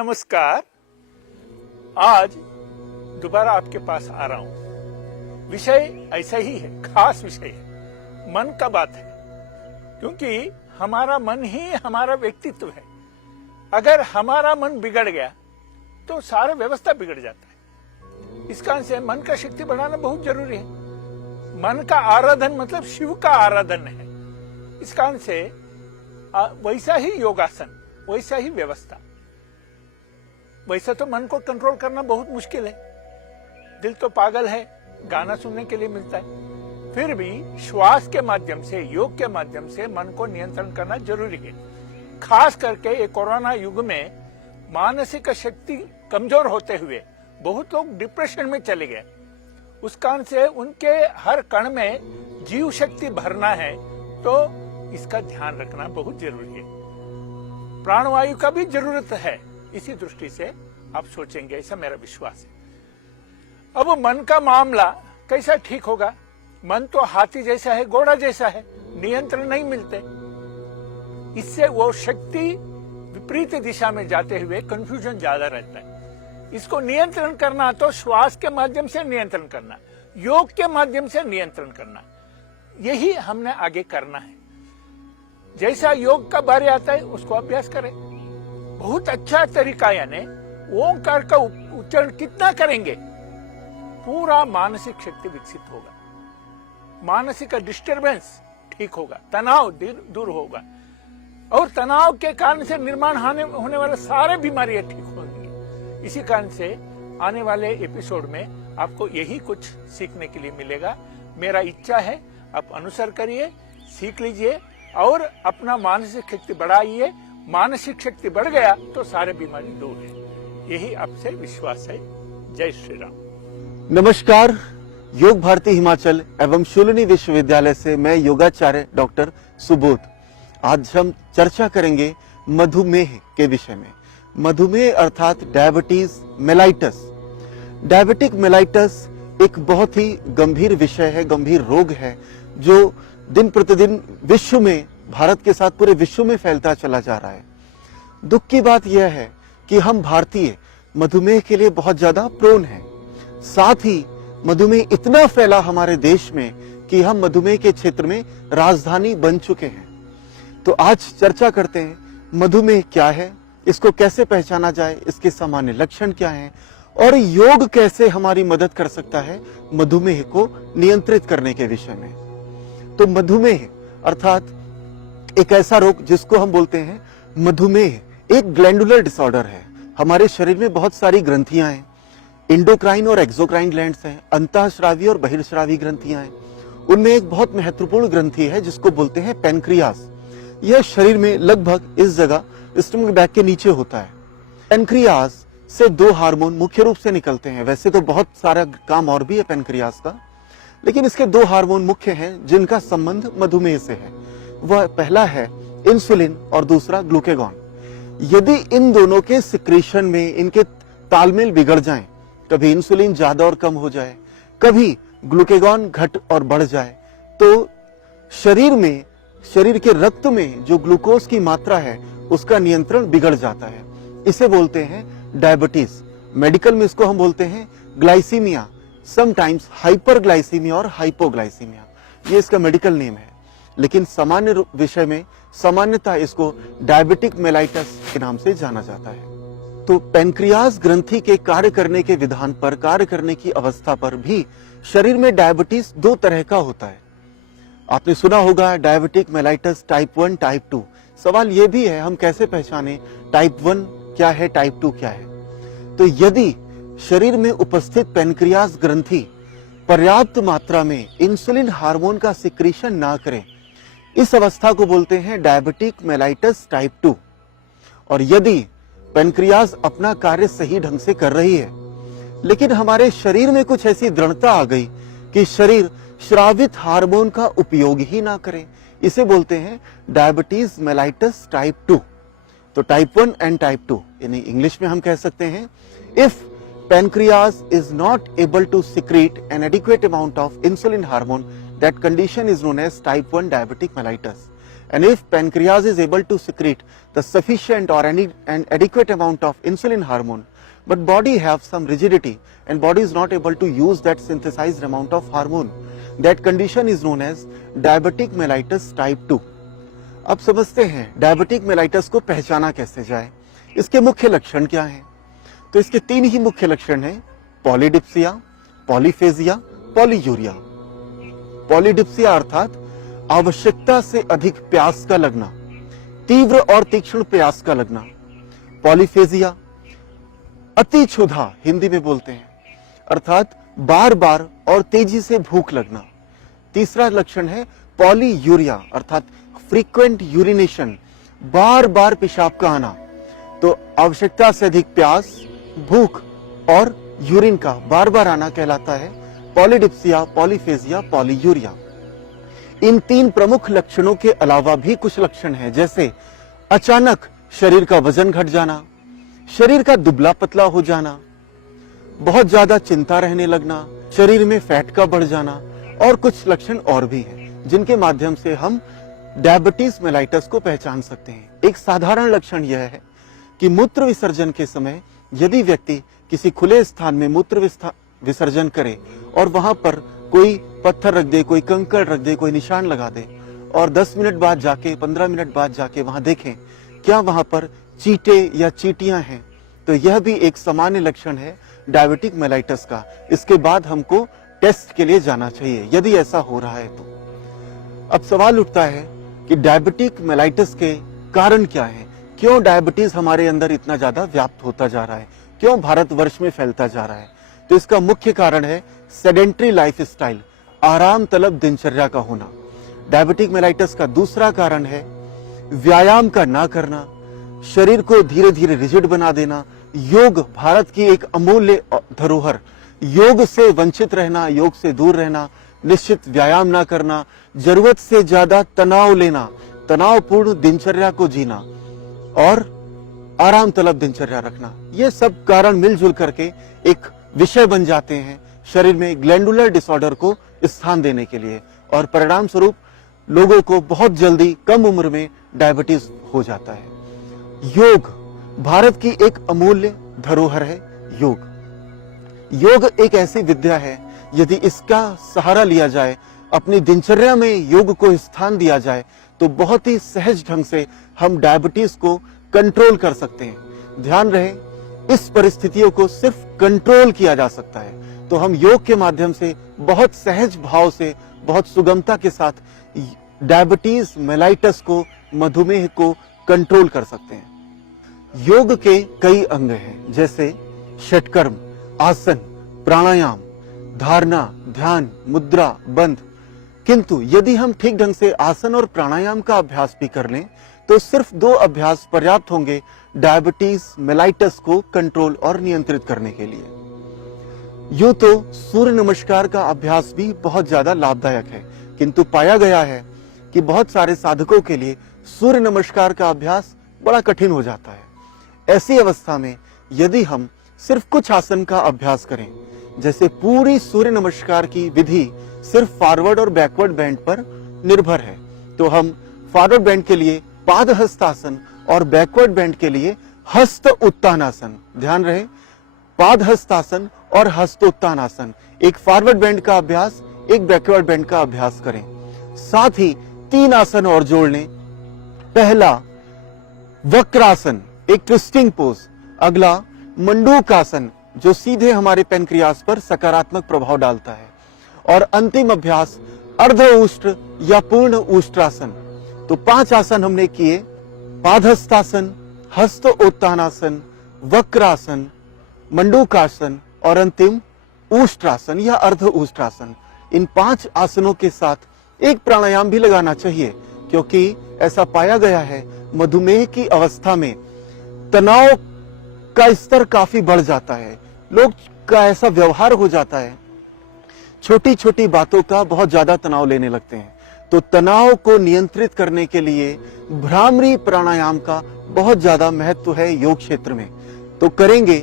नमस्कार। आज दोबारा आपके पास आ रहा हूं। विषय ऐसा ही है, खास विषय है, मन का बात है, क्योंकि हमारा मन ही हमारा व्यक्तित्व है। अगर हमारा मन बिगड़ गया तो सारा व्यवस्था बिगड़ जाता है। इस कारण से मन का शक्ति बढ़ाना बहुत जरूरी है। मन का आराधन मतलब शिव का आराधन है। इस कारण से वैसा ही योगासन, वैसा ही व्यवस्था। वैसे तो मन को कंट्रोल करना बहुत मुश्किल है, दिल तो पागल है, गाना सुनने के लिए मिलता है। फिर भी श्वास के माध्यम से, योग के माध्यम से मन को नियंत्रण करना जरूरी है। खास करके ये कोरोना युग में मानसिक शक्ति कमजोर होते हुए बहुत लोग डिप्रेशन में चले गए। उस कारण से उनके हर कण में जीव शक्ति भरना है, तो इसका ध्यान रखना बहुत जरूरी है। प्राणवायु का भी जरूरत है। इसी दृष्टि से आप सोचेंगे, ऐसा मेरा विश्वास है। अब मन का मामला कैसा ठीक होगा? मन तो हाथी जैसा है, घोड़ा जैसा है, नियंत्रण नहीं मिलते। इससे वो शक्ति विपरीत दिशा में जाते हुए कंफ्यूजन ज्यादा रहता है। इसको नियंत्रण करना तो श्वास के माध्यम से नियंत्रण करना, योग के माध्यम से नियंत्रण करना, यही हमने आगे करना है। जैसा योग का बारे आता है उसको अभ्यास करें। बहुत अच्छा तरीका, यानी ओंकार का उच्चारण कितना करेंगे, पूरा मानसिक शक्ति विकसित होगा, मानसिक डिस्टर्बेंस ठीक होगा, तनाव दूर होगा, और तनाव के कारण से निर्माण होने वाले सारे बीमारियां ठीक होंगी। इसी कारण से आने वाले एपिसोड में आपको यही कुछ सीखने के लिए मिलेगा। मेरा इच्छा है आप अनुसरण करिए, सीख लीजिए और अपना मानसिक शक्ति बढ़ाइए। मानसिक शक्ति बढ़ गया तो सारे बीमारी दूर है, यही आपसे विश्वास है। जय श्री राम। नमस्कार। योग भारती हिमाचल एवं शूलिनी विश्वविद्यालय से मैं योगाचार्य डॉक्टर सुबोध। आज हम चर्चा करेंगे मधुमेह के विषय में। मधुमेह अर्थात डायबिटीज मेलाइटस। डायबिटिक मेलाइटस एक बहुत ही गंभीर विषय है, गंभीर रोग है, जो दिन प्रतिदिन विश्व में, भारत के साथ पूरे विश्व में फैलता चला जा रहा है। दुख की बात यह है कि हम भारतीय मधुमेह के लिए बहुत ज्यादा प्रोन हैं। साथ ही मधुमेह इतना फैला हमारे देश में कि हम मधुमेह के क्षेत्र में राजधानी बन चुके हैं। तो आज चर्चा करते हैं मधुमेह क्या है, इसको कैसे पहचाना जाए, इसके सामान्य लक्षण क्या हैं और योग कैसे हमारी मदद कर सकता है मधुमेह को नियंत्रित करने के विषय में। तो मधुमेह अर्थात एक ऐसा रोग जिसको हम बोलते हैं मधुमेह, एक ग्लैंडुलर डिसऑर्डर है। हमारे शरीर में बहुत सारी ग्रंथियां हैं, इंडोक्राइन और एक्सोक्राइन ग्लैंड्स हैं, अंतःस्रावी और बहिर्स्रावी ग्रंथियां हैं। उनमें एक बहुत महत्वपूर्ण ग्रंथि है जिसको बोलते हैं पेनक्रियास। यह शरीर में लगभग इस जगह स्टमक बैक के नीचे होता है। पेनक्रियास से दो हार्मोन मुख्य रूप से निकलते हैं। वैसे तो बहुत सारा काम और भी है पेनक्रियास का, लेकिन इसके दो हार्मोन मुख्य हैं जिनका संबंध मधुमेह से है। वह पहला है इंसुलिन और दूसरा ग्लूकेगॉन। यदि इन दोनों के सिक्रीशन में, इनके तालमेल बिगड़ जाएं, कभी इंसुलिन ज्यादा और कम हो जाए, कभी ग्लूकेगॉन घट और बढ़ जाए, तो शरीर के रक्त में जो ग्लूकोज की मात्रा है उसका नियंत्रण बिगड़ जाता है। इसे बोलते हैं डायबिटीज। मेडिकल में इसको हम बोलते हैं ग्लाइसीमिया, समटाइम्स हाइपरग्लाइसीमिया और हाइपोग्लाइसीमिया, ये इसका मेडिकल नेम है। लेकिन सामान्य विषय में सामान्यतः इसको डायबिटिक मेलाइटस के नाम से जाना जाता है। तो पेनक्रियास ग्रंथि के कार्य करने के विधान पर, कार्य करने की अवस्था पर भी शरीर में डायबिटीज दो तरह का होता है। आपने सुना होगा डायबिटिक मेलाइटस टाइप 1, टाइप 2। सवाल यह भी है हम कैसे पहचाने टाइप 1 क्या है, टाइप 2 क्या है। तो यदि शरीर में उपस्थित पेनक्रियास ग्रंथि पर्याप्त मात्रा में इंसुलिन हार्मोन का सिक्रीशन ना करे, इस अवस्था को बोलते हैं डायबिटिक मेलाइटस टाइप 2। और यदि पेनक्रियास अपना कार्य सही ढंग से कर रही है, लेकिन हमारे शरीर में कुछ ऐसी दृढ़ता आ गई कि शरीर स्रावित हार्मोन का उपयोग ही ना करे, इसे बोलते हैं डायबिटीज मेलाइटस टाइप 2। तो टाइप 1 एंड टाइप 2, यानी इंग्लिश में हम कह सकते हैं if pancreas is not able to secrete an adequate amount of insulin hormone, that condition is known as type 1 diabetic mellitus. And if pancreas is able to secrete the sufficient or an adequate amount of insulin hormone, but body have some rigidity and body is not able to use that synthesized amount of hormone, that condition is known as diabetic mellitus type 2. अब समझते हैं diabetic mellitus को पहचाना कैसे जाए, इसके मुख्य लक्षण क्या हैं। तो इसके 3 ही मुख्य लक्षण हैं, पॉलीडिप्सिया, पॉलीफेजिया, पॉलीयूरिया। पॉलीडिप्सिया अर्थात आवश्यकता से अधिक प्यास का लगना, तीव्र और तीक्ष्ण प्यास का लगना। पॉलीफेजिया अति क्षुधा हिंदी में बोलते हैं, अर्थात बार बार और तेजी से भूख लगना। तीसरा लक्षण है पॉलीयूरिया अर्थात फ्रीक्वेंट यूरिनेशन, बार बार पेशाब का आना। तो आवश्यकता से अधिक प्यास, भूख और यूरिन का बार बार आना कहलाता है पॉलीडिप्सिया, पॉलीफेजिया, पॉलीयूरिया। इन 3 प्रमुख लक्षणों के अलावा भी कुछ लक्षण हैं, जैसे अचानक शरीर का वजन घट जाना, शरीर का दुबला पतला हो जाना, बहुत ज्यादा चिंता रहने लगना, शरीर में फैट का बढ़ जाना और कुछ लक्षण और भी हैं जिनके माध्यम से हम डायबिटीज मेलाइटस को पहचान सकते हैं। एक साधारण लक्षण यह है कि मूत्र विसर्जन के समय यदि व्यक्ति किसी खुले स्थान में मूत्र विसर्जन करे और वहां पर कोई पत्थर रख दे, कोई कंकड़ रख दे, कोई निशान लगा दे और 10 मिनट बाद जाके 15 मिनट बाद जाके वहां देखें क्या वहां पर चींटे या चींटियां हैं, तो यह भी एक सामान्य लक्षण है डायबिटिक मेलाइटस का। इसके बाद हमको टेस्ट के लिए जाना चाहिए यदि ऐसा हो रहा है तो। अब सवाल उठता है कि डायबिटिक मेलाइटस के कारण क्या है, क्यों डायबिटीज हमारे अंदर इतना ज्यादा व्याप्त होता जा रहा है, क्यों भारतवर्ष में फैलता जा रहा है। तो इसका मुख्य कारण है सेडेंट्री लाइफस्टाइल, आराम तलब दिनचर्या का होना। डायबिटिक मेलाइटस का दूसरा कारण है व्यायाम का ना करना, शरीर को धीरे धीरे रिजिड बना देना। योग भारत की एक अमूल्य धरोहर, योग से वंचित रहना, योग से दूर रहना, निश्चित व्यायाम ना करना, जरूरत से ज्यादा तनाव लेना, तनावपूर्ण दिनचर्या को जीना और आराम तलब दिनचर्या रखना, ये सब कारण मिलजुल करके एक विषय बन जाते हैं शरीर में ग्लैंडुलर डिसऑर्डर को स्थान देने के लिए और परिणाम स्वरूप लोगों को बहुत जल्दी कम उम्र में डायबिटीज हो जाता है। योग भारत की एक अमूल्य धरोहर है। योग एक ऐसी विद्या है, यदि इसका सहारा लिया जाए, अपनी दिनचर्या में योग को स्थान दिया जाए तो बहुत ही सहज ढंग से हम डायबिटीज को कंट्रोल कर सकते हैं। ध्यान रहे, इस परिस्थितियों को सिर्फ कंट्रोल किया जा सकता है, तो हम योग के माध्यम से बहुत सहज भाव से, बहुत सुगमता के साथ डायबिटीज मेलाइटस को, मधुमेह को कंट्रोल कर सकते हैं। योग के कई अंग हैं, जैसे षटकर्म, आसन, प्राणायाम, धारणा, ध्यान, मुद्रा, बंध। किंतु यदि हम ठीक ढंग से आसन और प्राणायाम का अभ्यास भी कर लें तो सिर्फ 2 अभ्यास पर्याप्त होंगे डायबिटीज मेलाइटस को कंट्रोल और नियंत्रित करने के लिए। यूं तो सूर्य नमस्कार का अभ्यास भी बहुत ज्यादा लाभदायक है, किंतु पाया गया है कि बहुत सारे साधकों के लिए सूर्य नमस्कार का अभ्यास बड़ा कठिन हो जाता है। ऐसी अवस्था में यदि हम सिर्फ कुछ आसन का अभ्यास करें, जैसे पूरी सूर्य नमस्कार की विधि सिर्फ फॉरवर्ड और बैकवर्ड बेंड पर निर्भर है, तो हम फॉरवर्ड बेंड के लिए पाद हस्तासन और बैकवर्ड बेंड के लिए हस्त उत्तानासन, ध्यान रहे, पाद हस्तासन और हस्त उत्तानासन, एक फॉरवर्ड बेंड का अभ्यास, एक बैकवर्ड बेंड का अभ्यास करें। साथ ही 3 आसन और जोड़ लें। पहला वक्रासन, एक ट्विस्टिंग पोज। अगला मंडूकासन, जो सीधे हमारे पेनक्रियास पर सकारात्मक प्रभाव डालता है। और अंतिम अभ्यास अर्ध ऊष्ट्र या पूर्ण ऊष्ट्रासन। तो 5 आसन हमने किए, पादहस्तासन, हस्त उत्तानासन, वक्रासन, मंडूकासन और अंतिम ऊष्ट्रासन या अर्ध ऊष्ट्रासन। इन 5 आसनों के साथ एक प्राणायाम भी लगाना चाहिए, क्योंकि ऐसा पाया गया है मधुमेह की अवस्था में तनाव का स्तर काफी बढ़ जाता है। लोग का ऐसा व्यवहार हो जाता है, छोटी छोटी बातों का बहुत ज्यादा तनाव लेने लगते हैं। तो तनाव को नियंत्रित करने के लिए भ्रामरी प्राणायाम का बहुत ज्यादा महत्व है योग क्षेत्र में। तो करेंगे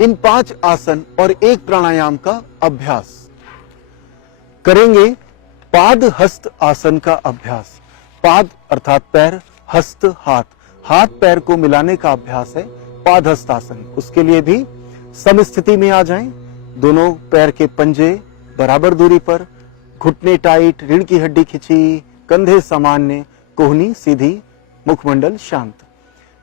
इन 5 आसन और एक प्राणायाम का अभ्यास। करेंगे पाद हस्त आसन का अभ्यास। पाद अर्थात पैर, हस्त हाथ, हाथ पैर को मिलाने का अभ्यास है पाद हस्त आसन। उसके लिए भी सम स्थिति में आ जाएं, दोनों पैर के पंजे बराबर दूरी पर, घुटने टाइट, रीढ़ की हड्डी खिंची, कंधे सामान्य, कोहनी सीधी, मुखमंडल शांत।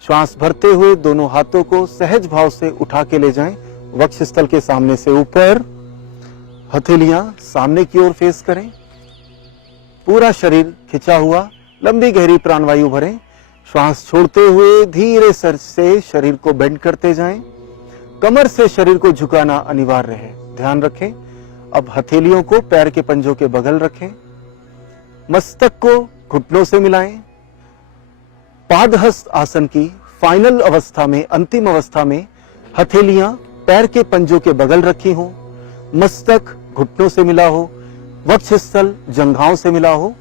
श्वास भरते हुए दोनों हाथों को सहज भाव से उठा के ले जाएं, वक्षस्थल के सामने से ऊपर, हथेलियां सामने की ओर फेस करें, पूरा शरीर खिंचा हुआ, लंबी गहरी प्राणवायु भरें। श्वास छोड़ते हुए धीरे सर से शरीर को बेंड करते जाएं, कमर से शरीर को झुकाना अनिवार्य है, ध्यान रखें। अब हथेलियों को पैर के पंजों के बगल रखें, मस्तक को घुटनों से मिलाएं। पादहस्त आसन की फाइनल अवस्था में, अंतिम अवस्था में हथेलियां पैर के पंजों के बगल रखी हो, मस्तक घुटनों से मिला हो, वक्षस्थल जंघाओं से मिला हो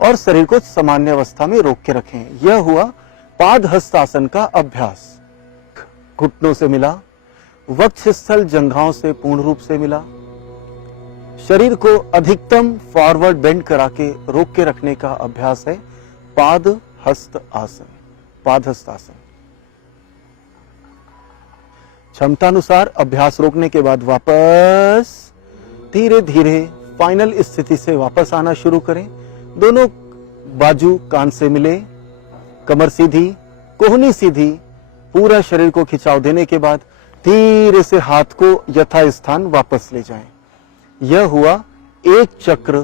और शरीर को सामान्य अवस्था में रोक के रखें। यह हुआ पादहस्त आसन का अभ्यास। घुटनों से मिला, वक्षस्थल जंघाओं से पूर्ण रूप से मिला, शरीर को अधिकतम फॉरवर्ड बेंड करा के रोक के रखने का अभ्यास है पादहस्त आसन। पादहस्त आसन क्षमतानुसार अभ्यास रोकने के बाद वापस धीरे धीरे फाइनल स्थिति से वापस आना शुरू करें। दोनों बाजू कान से मिले, कमर सीधी, कोहनी सीधी, पूरा शरीर को खिंचाव देने के बाद धीरे से हाथ को यथास्थान वापस ले जाएं। यह हुआ एक चक्र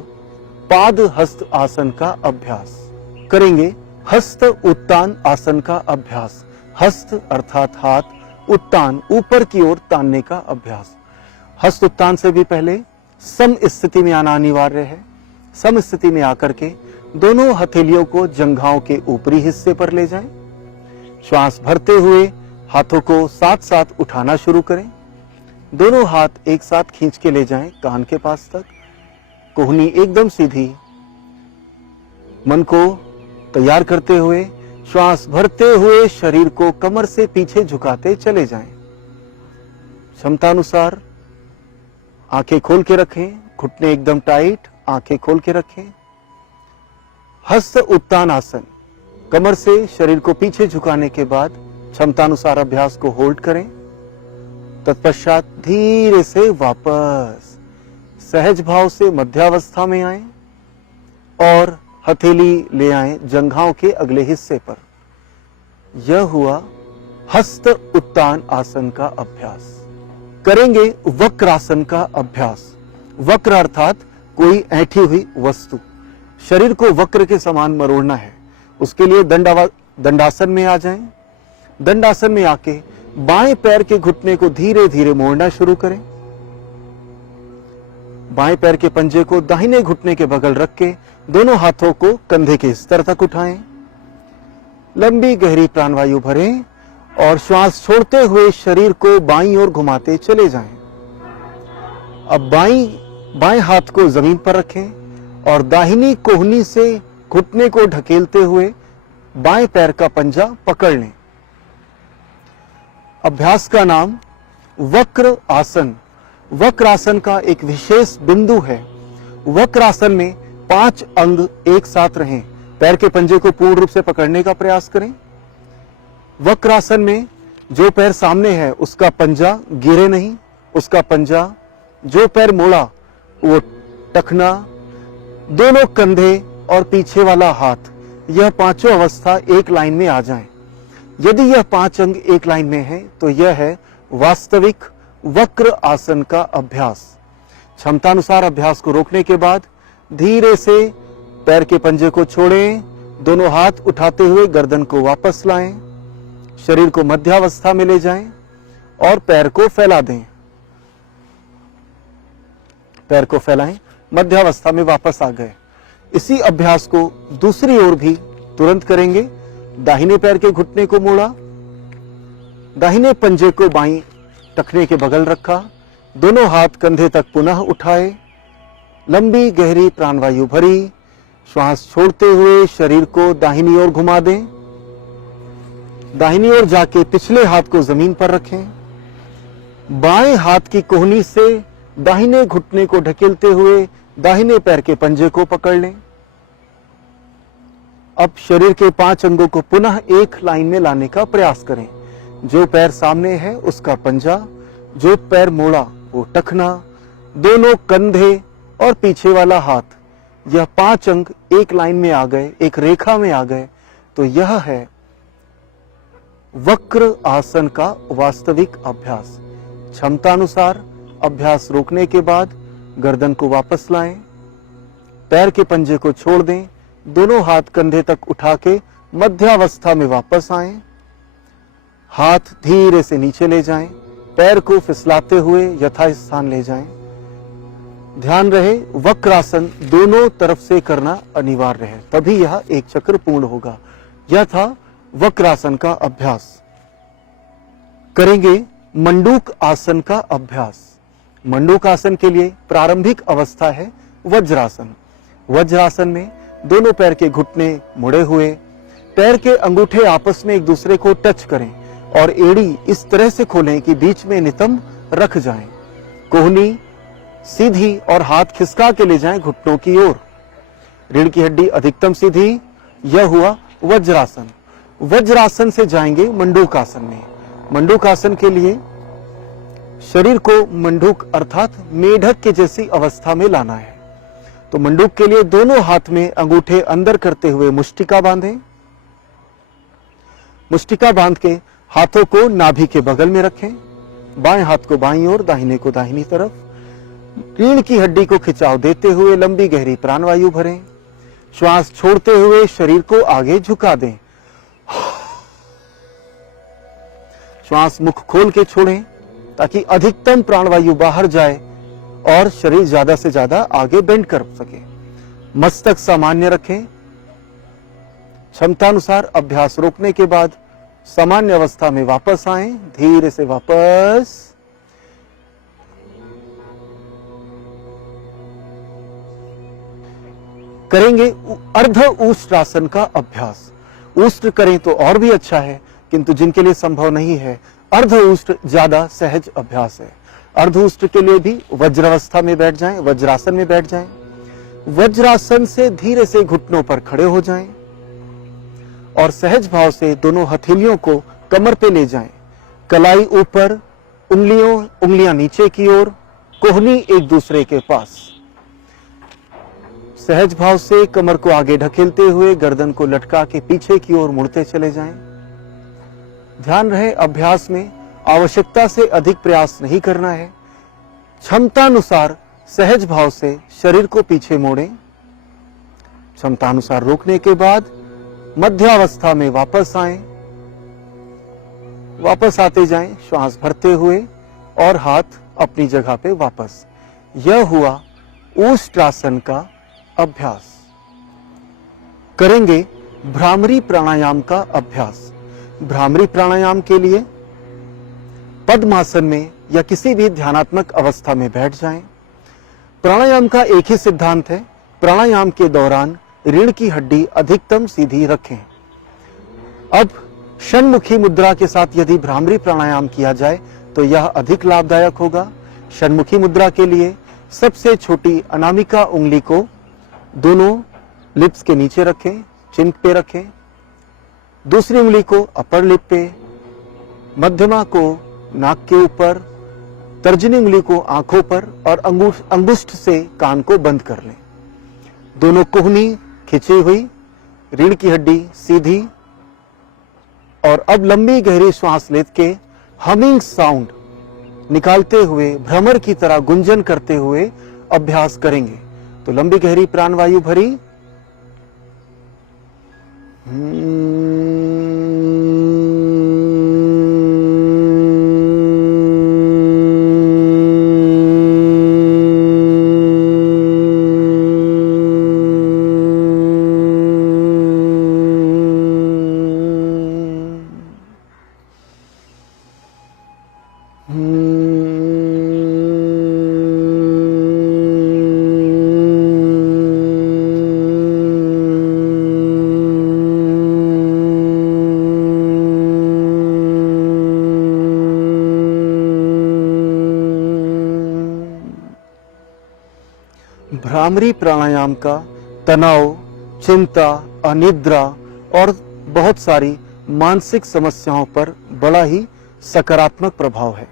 पादहस्त आसन का अभ्यास। करेंगे हस्त उत्तान आसन का अभ्यास। हस्त अर्थात हाथ, उत्तान ऊपर की ओर तानने का अभ्यास। हस्त उत्तान से भी पहले सम स्थिति में आना अनिवार्य है। सम स्थिति में आकर के दोनों हथेलियों को जंघाओं के ऊपरी हिस्से पर ले जाएं। श्वास भरते हुए हाथों को साथ साथ उठाना शुरू करें। दोनों हाथ एक साथ खींच के ले जाएं कान के पास तक। कोहनी एकदम सीधी, मन को तैयार करते हुए श्वास भरते हुए शरीर को कमर से पीछे झुकाते चले जाएं। क्षमतानुसार आंखें खोल के रखें, घुटने एकदम टाइट, आंखें खोल के रखें। हस्त उत्तान आसन, कमर से शरीर को पीछे झुकाने के बाद क्षमतानुसार अभ्यास को होल्ड करें। तत्पश्चात धीरे से वापस सहज भाव से मध्यावस्था में आएं और हथेली ले आएं जंघाओं के अगले हिस्से पर। यह हुआ हस्त उत्तान आसन का अभ्यास। करेंगे वक्रासन का अभ्यास। वक्र अर्थात कोई ऐंठी हुई वस्तु, शरीर को वक्र के समान मरोड़ना है। उसके लिए दंडासन में आ जाएं। दंडासन में आके बाएं पैर के घुटने को धीरे धीरे मोड़ना शुरू करें। बाएं पैर के पंजे को दाहिने घुटने के बगल रख के दोनों हाथों को कंधे के स्तर तक उठाएं। लंबी गहरी प्राणवायु भरें और श्वास छोड़ते हुए शरीर को बाईं ओर घुमाते चले जाएं। अब बाएं हाथ को जमीन पर रखें और दाहिनी कोहनी से घुटने को ढकेलते हुए बाएं पैर का पंजा पकड़ लें। अभ्यास का नाम वक्र आसन। वक्र आसन का एक विशेष बिंदु है। वक्र आसन में 5 अंग एक साथ रहें। पैर के पंजे को पूर्ण रूप से पकड़ने का प्रयास करें। वक्र आसन में जो पैर सामने है उसका पंजा गिरे नहीं, उसका पंजा, जो पैर मोड़ा वो टखना, दोनों कंधे और पीछे वाला हाथ, यह पांचों अवस्था एक लाइन में आ जाएं। यदि यह 5 अंग एक लाइन में है तो यह है वास्तविक वक्र आसन का अभ्यास। क्षमतानुसार अभ्यास को रोकने के बाद धीरे से पैर के पंजे को छोड़ें, दोनों हाथ उठाते हुए गर्दन को वापस लाएं, शरीर को मध्यावस्था में ले जाएं और पैर को फैला दें। पैर को फैलाएं, मध्यावस्था में वापस आ गए। इसी अभ्यास को दूसरी ओर भी तुरंत करेंगे। दाहिने पैर के घुटने को मोड़ा, दाहिने पंजे को बाईं टखने के बगल रखा, दोनों हाथ कंधे तक पुनः उठाए, लंबी गहरी प्राणवायु भरी, श्वास छोड़ते हुए शरीर को दाहिनी ओर घुमा दें। दाहिनी ओर जाके पिछले हाथ को जमीन पर रखें। बाएं हाथ की कोहनी से दाहिने घुटने को ढकेलते हुए दाहिने पैर के पंजे को पकड़ लें। अब शरीर के 5 अंगों को पुनः एक लाइन में लाने का प्रयास करें। जो पैर सामने है उसका पंजा, जो पैर मोड़ा वो टखना, दोनों कंधे और पीछे वाला हाथ, यह 5 अंग एक लाइन में आ गए, एक रेखा में आ गए, तो यह है वक्र आसन का वास्तविक अभ्यास। क्षमतानुसार अभ्यास रोकने के बाद गर्दन को वापस लाएं, पैर के पंजे को छोड़ दें, दोनों हाथ कंधे तक उठा के मध्यावस्था में वापस आएं, हाथ धीरे से नीचे ले जाएं, पैर को फिसलाते हुए यथास्थान ले जाएं। ध्यान रहे वक्रासन दोनों तरफ से करना अनिवार्य है, तभी यह एक चक्र पूर्ण होगा। यह था वक्रासन का अभ्यास। करेंगे मंडूक आसन का अभ्यास। मंडूक आसन के लिए प्रारंभिक अवस्था है वज्रासन। वज्रासन में दोनों पैर के घुटने मुड़े हुए, पैर के अंगूठे आपस में एक दूसरे को टच करें और एड़ी इस तरह से खोलें कि बीच में नितंब रख जाएं। कोहनी सीधी और हाथ खिसका के ले जाएं घुटनों की ओर। रीढ़ की हड्डी अधिकतम सीधी। यह हुआ वज्रासन। वज्रासन से जाएंगे मंडूकासन में। मंडूकासन के लिए शरीर को मंडूक अर्थात मेढक के जैसी अवस्था में लाना है। तो मंडूक के लिए दोनों हाथ में अंगूठे अंदर करते हुए मुष्टिका बांधें। मुष्टिका बांध के हाथों को नाभि के बगल में रखें। बाएं हाथ को बाईं ओर, दाहिने को दाहिनी तरफ। रीढ़ की हड्डी को खिंचाव देते हुए लंबी गहरी प्राणवायु भरें। श्वास छोड़ते हुए शरीर को आगे झुका दें। श्वास मुख खोल के छोड़ें ताकि अधिकतम प्राणवायु बाहर जाए और शरीर ज्यादा से ज्यादा आगे बेंड कर सके। मस्तक सामान्य रखें। क्षमतानुसार अभ्यास रोकने के बाद सामान्य अवस्था में वापस आएं, धीरे से वापस। करेंगे अर्ध ऊष्ट्रासन का अभ्यास। ऊष्ट्र करें तो और भी अच्छा है, किंतु जिनके लिए संभव नहीं है, अर्ध ऊष्ट्र ज्यादा सहज अभ्यास है। अर्ध ऊष्ट्र के लिए भी वज्रावस्था में बैठ जाएं, वज्रासन में बैठ जाएं। वज्रासन से धीरे से घुटनों पर खड़े हो जाएं और सहज भाव से दोनों हथेलियों को कमर पे ले जाएं। कलाई ऊपर, उंगलियां नीचे की ओर, कोहनी एक दूसरे के पास। सहज भाव से कमर को आगे ढकेलते हुए गर्दन को लटका के पीछे की ओर मुड़ते चले जाएं। ध्यान रहे अभ्यास में आवश्यकता से अधिक प्रयास नहीं करना है। क्षमतानुसार सहज भाव से शरीर को पीछे मोड़ें। क्षमतानुसार रोकने के बाद मध्यावस्था में वापस आएं। वापस आते जाएं श्वास भरते हुए और हाथ अपनी जगह पे वापस। यह हुआ ऊष्ट्रासन का अभ्यास। करेंगे भ्रामरी प्राणायाम का अभ्यास। भ्रामरी प्राणायाम के लिए पद्मासन में या किसी भी ध्यानात्मक अवस्था में बैठ जाएं। प्राणायाम का एक ही सिद्धांत है, प्राणायाम के दौरान रीढ़ की हड्डी अधिकतम सीधी रखें। अब षण्मुखी मुद्रा के साथ यदि भ्रामरी प्राणायाम किया जाए तो यह अधिक लाभदायक होगा। षण्मुखी मुद्रा के लिए सबसे छोटी अनामिका उंगली को दोनों लिप्स के नीचे रखें, चिन पे रखें। दूसरी उंगली को अपर लिप पे, मध्यमा को नाक के ऊपर, तर्जनी उंगली को आंखों पर और अंगुष्ठ से कान को बंद कर लें। दोनों कोहनी खिंची हुई, रीढ़ की हड्डी सीधी। और अब लंबी गहरी श्वास लेके हमिंग साउंड निकालते हुए भ्रमर की तरह गुंजन करते हुए अभ्यास करेंगे। तो लंबी गहरी प्राणवायु भरी। भ्रामरी प्राणायाम का तनाव, चिंता अनिद्रा और बहुत सारी मानसिक समस्याओं पर बड़ा ही सकारात्मक प्रभाव है।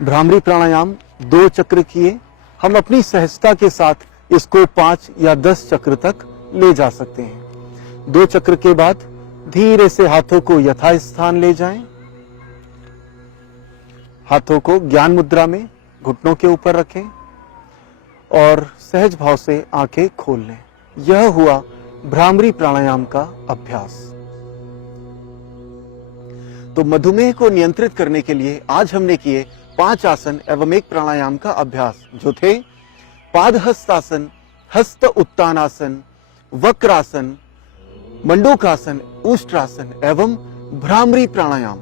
भ्रामरी प्राणायाम 2 चक्र किए, हम अपनी सहजता के साथ इसको 5 या 10 चक्र तक ले जा सकते हैं। 2 चक्र के बाद धीरे से हाथों को यथास्थान ले जाएं। हाथों को ज्ञान मुद्रा में घुटनों के ऊपर रखें और सहज भाव से आंखें खोल लें। यह हुआ भ्रामरी प्राणायाम का अभ्यास। तो मधुमेह को नियंत्रित करने के लिए आज हमने किए 5 आसन एवं 1 प्राणायाम का अभ्यास, जो थे पादहस्तासन, हस्त उत्तानासन, वक्रासन, मंडूकासन, उष्ट्रासन एवं भ्रामरी प्राणायाम।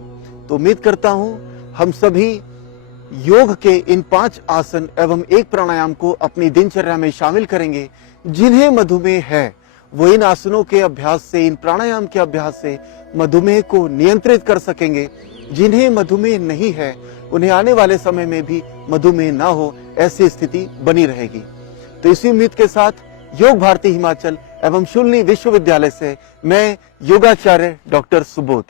तो उम्मीद करता हूं हम सभी योग के इन 5 आसन एवं 1 प्राणायाम को अपनी दिनचर्या में शामिल करेंगे। जिन्हें मधुमेह है वो इन आसनों के अभ्यास से, इन प्राणायाम के अभ्यास से मधुमेह को नियंत्रित कर सकेंगे। जिन्हें मधुमेह नहीं है उन्हें आने वाले समय में भी मधुमेह ना हो, ऐसी स्थिति बनी रहेगी। तो इसी उम्मीद के साथ योग भारती हिमाचल एवं शूलिनी विश्वविद्यालय से मैं योगाचार्य डॉक्टर सुबोध